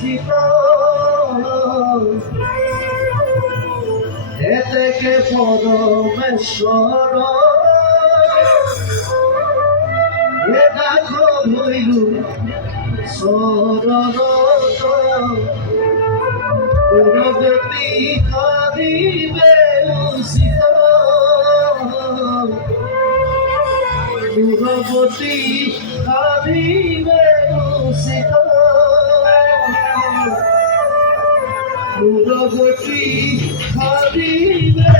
এ থেকে পরমেশ্বর এ দেখো ভৈরু সরর পুরবতী কাঁদিবে উষিত পুরবতী কাঁদিবে উষিত পুরবতী কাঁদিবে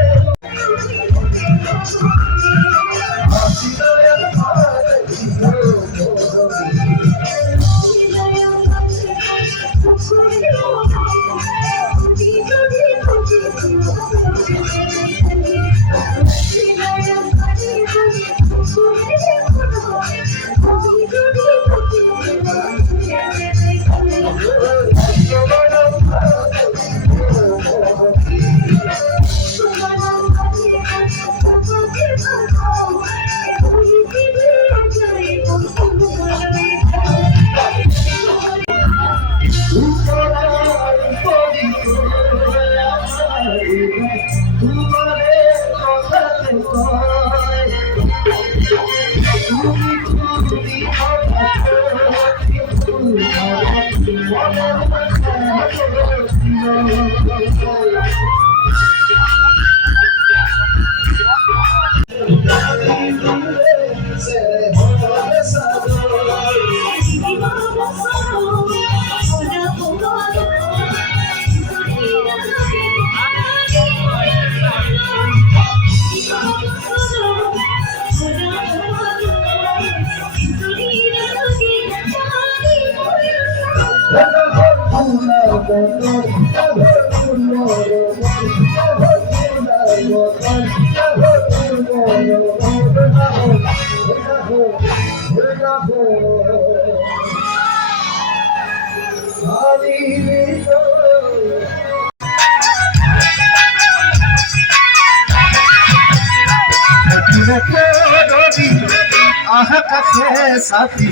আকাশে সাথী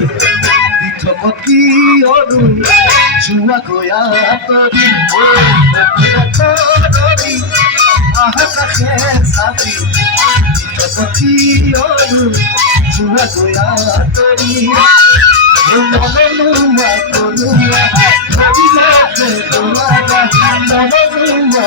দিঠকতি অরু জুয়া গয়া তরি আকাশে সাথী দিঠকতি অরু জুয়া গয়া তরি মননুয়া করুয়া কবিলা তোমারা মননুয়া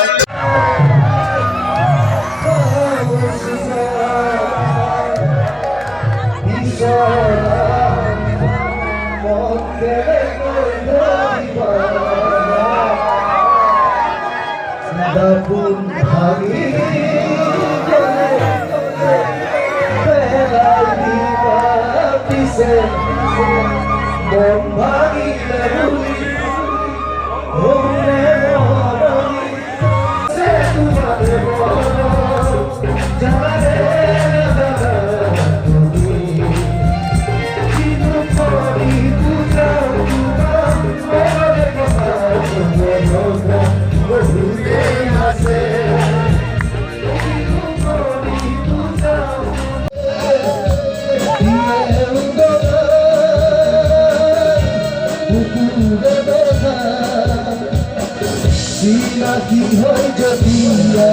Dabun hari pelagi bapise bom bagi lebuli omne moroni setu mare jare daguni kinu pori putra ore Sina ki hoy jadiya